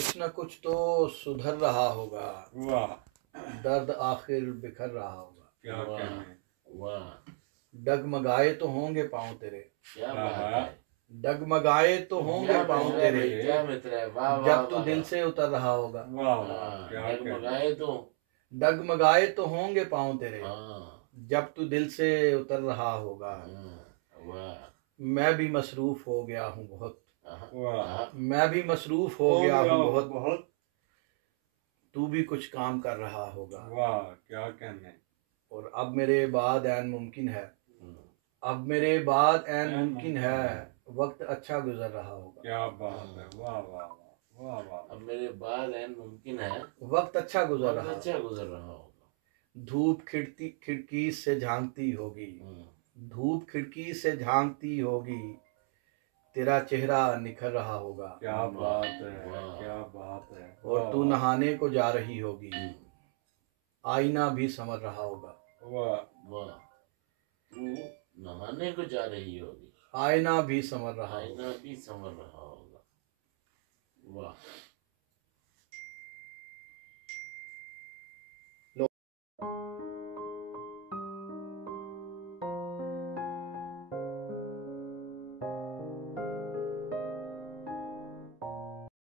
कुछ न कुछ तो सुधर रहा होगा, वाह दर्द आखिर बिखर रहा होगा। क्या कहने, वाह डगमगाए तो होंगे पाँव तेरे, क्या बात है, डगमगाए तो होंगे क्या पाँव मित्र है तेरे, भाई, क्या मित्र है, वाह वाह जब तू वाह, दिल से उतर रहा होगा। वाह वाह क्या कहने, डगमगाए तो, डगमगाए तो होंगे पाँव तेरे, हाँ जब तू दिल से उतर रहा होगा। वाह, मैं भी मसरूफ हो गया हूँ बहुत, वाह मैं भी मसरूफ हो गया हूँ बहुत, तू भी कुछ काम कर रहा होगा। वाह क्या कहने, और अब मेरे बाद ऐन मुमकिन है, अब मेरे बाद ऐन मुमकिन है, वक्त अच्छा गुजर रहा होगा। क्या बात है, वाह वाह वाह वाह वाह, अब मेरे बाद ऐन मुमकिन है, वक्त अच्छा गुजर वक्त रहा अच्छा गुजर रहा होगा। धूप खिड़की से झांकती होगी, धूप खिड़की से झांकती होगी, तेरा चेहरा निखर रहा होगा। क्या बात है, क्या बात है, और तू नहाने को जा रही होगी, आईना भी संवर रहा होगा। वाह वाह, तू नहाने को जा रही होगी, आईना भी संवर रहा होगा। आईना भी संवर रहा होगा। वाह।